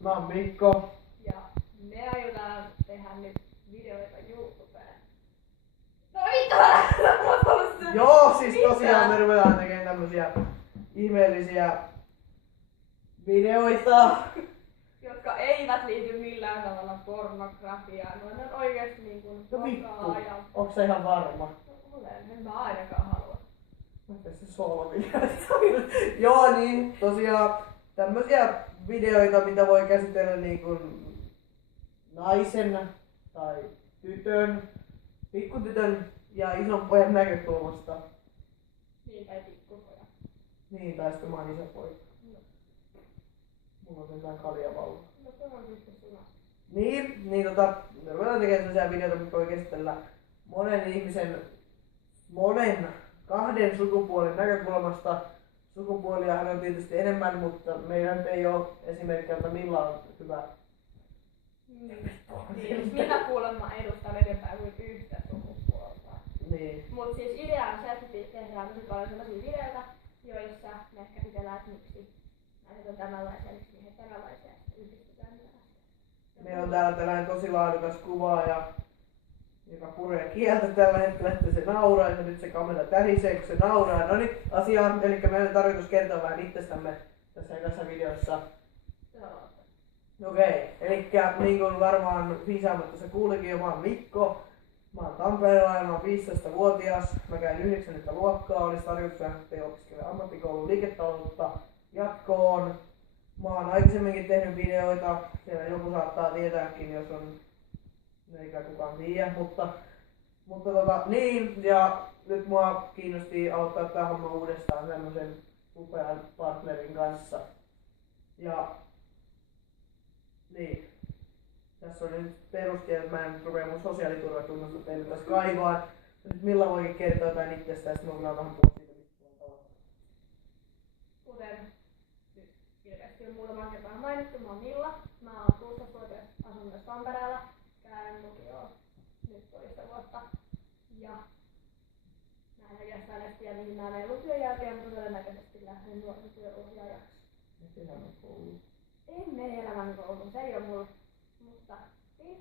Mä oon Mikko. Ja me aiotaan tehdä nyt videoita YouTubeen. No mitä? Joo, siis tosiaan me ruvetaan tekemään tämmösiä ihmeellisiä videoita. Jotka eivät liity millään tavalla pornografiaan. Ne on oikeesti niinku No vittu, ja... onks sä ihan varma? No olen, en mä ainakaan halua. Mä tässä Joo niin, tosiaan tämmösiä videoita, mitä voi käsitellä niinku naisen tai tytön, pikkutytön ja ison pojan näkökulmasta. Niin, tai pikkupoja. Niin, tai sitten mä oon iso poika. No. Mulla on sentään kaljavauva. No se on sitten sunasta. Niin, me ruvetaan tekemään sellaisia videoita, mitkä voi käsitellä monen ihmisen, kahden sukupuolen näkökulmasta. Sukupuoliahan on tietysti enemmän, mutta meillä nyt ei ole esimerkkiä, että millä on hyvä. Niin, minä kuulemma edustan enempää kuin yhtä sukupuolta. Niin. Mut siis idea on se, että tehdään tosi paljon sellaisia videoita, joissa me käsitellään, että miksi naiset on tämänlaisia, miksi miehet tämänlaisia, ja yhdistetään niitä. Meillä on täällä tällainen tosi laadukas kuvaaja, joka puree kieltä tällä hetkellä, että se nauraa, ja nyt se kamera tärisee, kun se nauraa. No niin, asiaan, eli meidän on tarkoitus kertoa vähän itsestämme tässä videossa. Okei, eli niin kuin varmaan viisaamatta se kuulikin jo, mä oon Mikko. Mä oon Tampereella, mä oon 15-vuotias. Mä käyn 9. luokkaa, olisi tarkoitus lähteä opiskelemaan ammattikoulun liiketaloutta jatkoon. Mä oon aikaisemminkin tehnyt videoita, siellä joku saattaa tietääkin, jos on, eikä kukaan tiedä, mutta niin, ja nyt mua kiinnosti aloittaa tää homma uudestaan semmosen upean partnerin kanssa. Ja niin, tässä on nyt perusteet, että mä en rupea mun sosiaaliturvatunnusta teille tässä kaivaa. Nyt Milla voikin kertoa jotain itsestään, sitten mä voin vähän puhua siitä, mistä on tavata. Kuten nyt ilmeisesti on muutaman kertaan mainittu, mä oon Milla. Mä oon 16-vuotias, asun myös Tampereella. Käyn lukioon nyt toista vuotta. Ja mä en oikeastaan edes tiedä, mihin mä menen lukion jälkeen, mutta todennäköisesti lähden nuorisotyöohjaajaksi. En mene elämänkouluun, se ei oo mulla. Mutta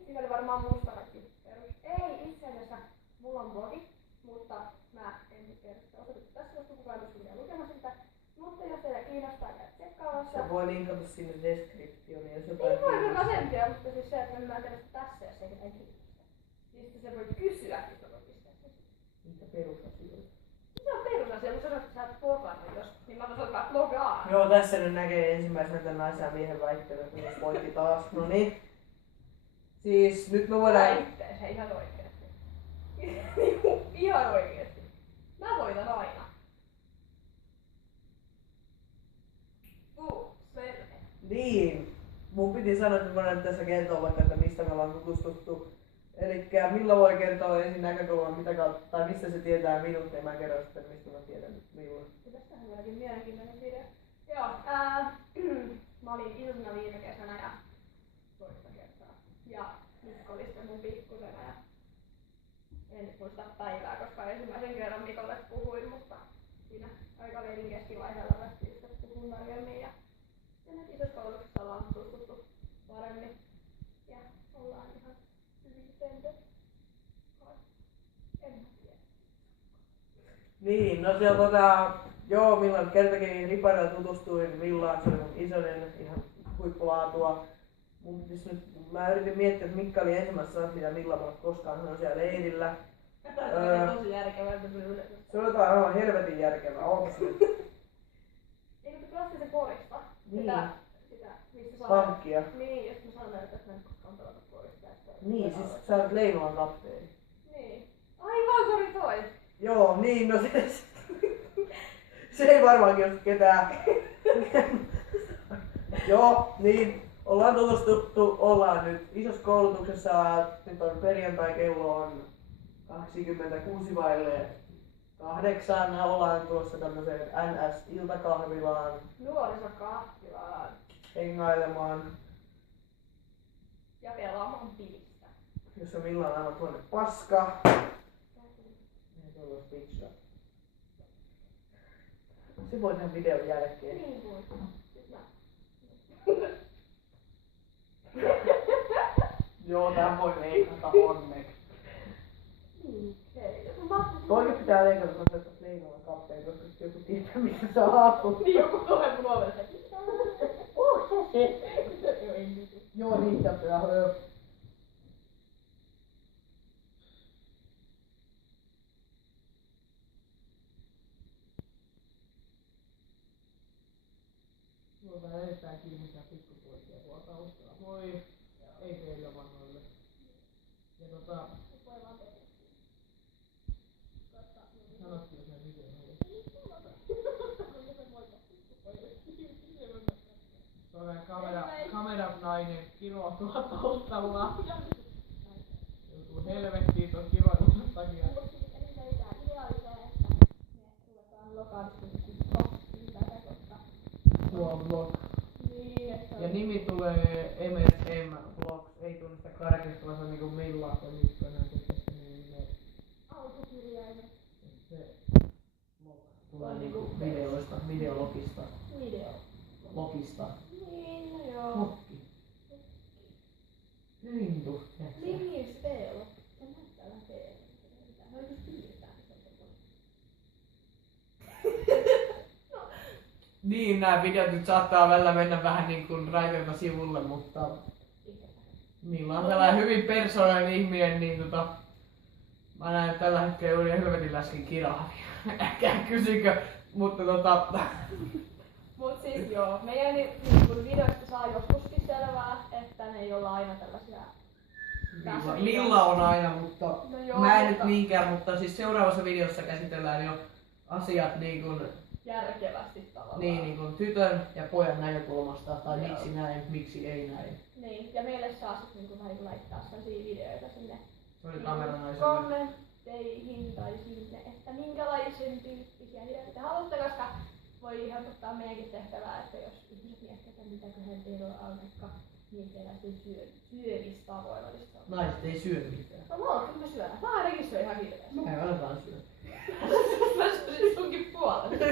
siinä oli varmaan musta kaikki perus. Ei, itse asiassa mulla on blogi, mutta mä en nyt tiedä sitä osoitetta tässä, koska kukaan ei ole lukemaan sitä. Mutta jos teitä kiinnostaa, käy tsekkaamassa. Se voi linkata sinne deskriptioon, jos jotain niin voi kyllä vasempia, mutta siis se, että mä en tiedä sitä tässä, jos ei ketään kiinnosta. Niin se voi kysyä, mistä voi pistää sen. Niitä perusasioita. Se on perusasia, mutta sanoit, että sä oot blogannut joskus, niin mä sanoin, että blogaan. Joo, tässä nyt näkee ensimmäisenä tämän naisen ja miehen väittelyn, että jos voitti taas. No niin. Siis nyt me voidaan... Väitteessä ihan oikeesti. Ihan oikeesti. Mä voitan aina. Selvä. Niin. Mun piti sanoa, että mä voin tässä kertoa vaikka, että mistä me ollaan tutustuttu. Elikkä Milla voi kertoa ensin näkökulman, mitä kautta, tai mistä se tietää minut, ja mä kerron sitten, mistä mä tiedän Milla. Tästähän vieläkin mielenkiintoinen video. Joo, mä olin isona viime kesänä ja toista kertaa. Ja Mikko oli sitten mun pikkusena ja en nyt muista päivää, koska ensimmäisen kerran Mikolle puhuin, mutta siinä aikaverin keskivaiheella lähtiin sitten puhun tarkemmin ja nyt isossa koulutuksessa ollaan tutustuttu paremmin ja ollaan ihan hyvin tentet. En mä tiedä. Niin, no joo, Millan kertakin Riparilla tutustuin Millaan, se oli mun isonen, ihan huippulaatua. Mä yritin miettiä, että mitkä oli ensimmäiset sanat, mitä Milla mulle koskaan sanoi siellä leirillä. Se oli tosi järkevää, että se yleensä. Se oli jotain aivan helvetin järkevää, onko se nyt? Eikö te pelaste se korista? Niin. Sitä, mistä saa... Pankkia. Niin, jos mä sanon, että mä en koskaan pelata korista. Niin, siis sä olet Leinolan kapteeni. Niin. Aivan, se oli toi. Joo, niin, no se ei varmaan kiinnosta ketään. Joo, niin. Ollaan tutustuttu, ollaan nyt isossa koulutuksessa, nyt on perjantai, kello on 26 vaille 8, ollaan tulossa tämmöiseen NS-iltakahvilaan. Nuorisokahvilaan. Hengailemaan. Ja pelaamaan pilistä. Jos on Milla on aivan tuonne paska. Ei tuolla pitcha. Se voi tehdä videon jälkeen. Niin voi. Joo, tää voi leikata onneksi. Okei. Toikin pitää leikata, kun sä otat leikalla kappeen, koska sit joku tietää, missä sä asut. Niin joku tulee mun ovelle. Oh, se. Joo, niin pitää. Mulla on vähän erittäin kiinnittää pikkupoikia tuolla taustalla. Moi! Ei teillä vanhoille. Ja sanotko sen videon oli? Tuollainen kameran nainen kiroaa tuolla taustalla. Joutuu helvettiin tuon kiroilun takia. Tuo on vlog. Ja nimi tulee MSM Vlogs. Ei tunne sitä karkeasta, vaan se on niinku Milla ja Mikkonen. Se vlog tulee niinku videologista. Logista. Niin, no joo. Lokki. Lintu. Niin, Spelo. Se näyttää vähän Spelo. Mä oikein piirtää. Niin, nämä videot nyt saattaa välillä mennä vähän niin kuin raivelta sivulle, mutta Milla on tällainen hyvin persoonallinen ihminen, niin mä näen tällä hetkellä juuri helvetin läskin kirahavia. Äkää kysykö, mutta Mut siis joo, meidän kun videoista saa joskuskin selvää, että ne ei olla aina tällaisia. Milla on aina, mutta no joo, mä en nyt niinkään, mutta siis seuraavassa videossa käsitellään jo asiat niin kuin järkevästi tavallaan. niin kuin tytön ja pojan näkökulmasta, tai miksi näin, miksi ei näin. Niin, ja meille saa sit niinku vähän laittaa sellaisia videoita sinne Se oli kameranaiselle. kommentteihin tai sinne, että minkälaisen tyyppisiä videoita haluatte, koska voi helpottaa meidänkin tehtävää, että jos ihmiset miettivät, että mitäköhän teillä on Almekka mietteläisten syömistavoilla. Naiset ei syö mitään. No mä oon kyllä syödä. Mä ainakin syön ihan hirveästi. Mä en ainakaan syö. Mä syösin sunkin puolesta.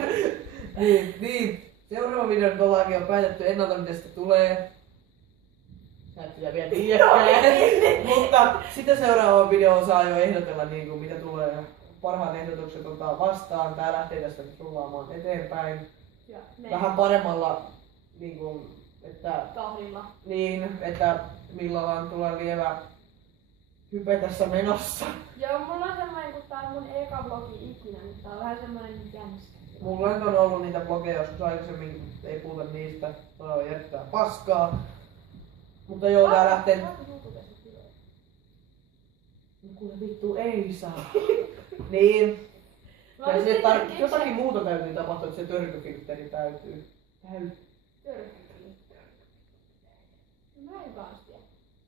niin. Seuraava video nyt ollaankin jo päätetty ennalta, miten sitä tulee. Sä et sitä vielä tiedäkään. Mutta sitten seuraava video saa jo ehdotella niin kuin mitä tulee. Parhaat ehdotukset ottaa vastaan. Tää lähtee tästä nyt rullaamaan eteenpäin. Vähän paremmalla niin kuin, että tahdilla. Niin, että milloin tulee lievä hype tässä menossa. Joo, mulla on semmoinen, kun tää on mun eka vlogi ikinä, niin tää on vähän semmoinen jänskä. Mulla on ollut niitä vlogeja joskus aikaisemmin, ei puhuta niistä, jättää paskaa. Mutta joo, tää lähtee... No kuule vittu, ei saa. Niin. Ja se jotakin muuta täytyy tapahtua, että se törkyfiltteri täytyy. Törkyfiltteri? Mä en kans tiedä.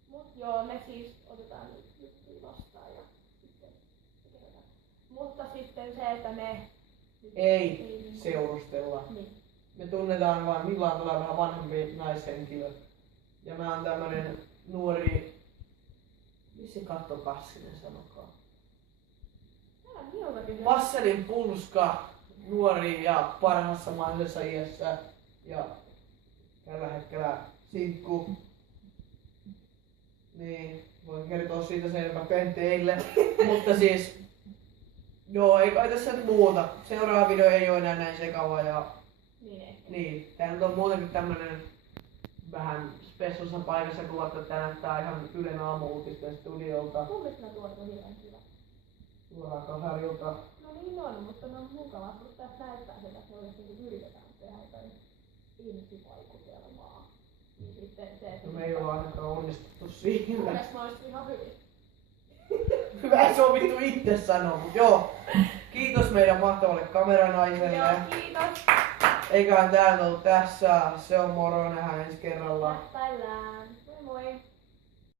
Mut joo, me siis otetaan nyt juttuja vastaan ja sitten tehdään. Mutta sitten se, että me... Ei seurustella. Niin. Me tunnetaan vaan, Milla on vähän vanhempi naishenkilö. Ja mä oon tämmönen nuori... Missi Katto Kassinen sanokaa? Vasselin pulska, nuori ja parhaassa mahdollisessa iässä. Ja tällä hetkellä sinkku. Niin, voin kertoa siitä sen enempää teille. Mutta siis... Joo, ei kai tässä nyt muuta. Seuraava video ei oo enää näin sekava ja... Niin, tää nyt on muutenkin tämmönen vähän spessussa paikassa kuvattu, että tää näyttää ihan Ylen aamu-uutisten studiolta. Mun mielestä nää tuolit on hirveän hyvä. Suoraan Kaharjulta. No niin on, mutta ne on mukavaa, kun tässä näyttää sitä, että oikeesti yritetään tehdä jotain intivaikutelmaa. Niin sitten se, että... No me ei olla ainakaan onnistuttu siinä. Mielestäni mä olis ihan hyvin. Hyvä, se on vittu itse sanoa, mut joo. Kiitos meidän mahtavalle kameranaiselle. Joo, kiitos. Eiköhän tää ollut tässä. Se on moro, nähdään ensi kerralla. Nähtäillään. Moi moi.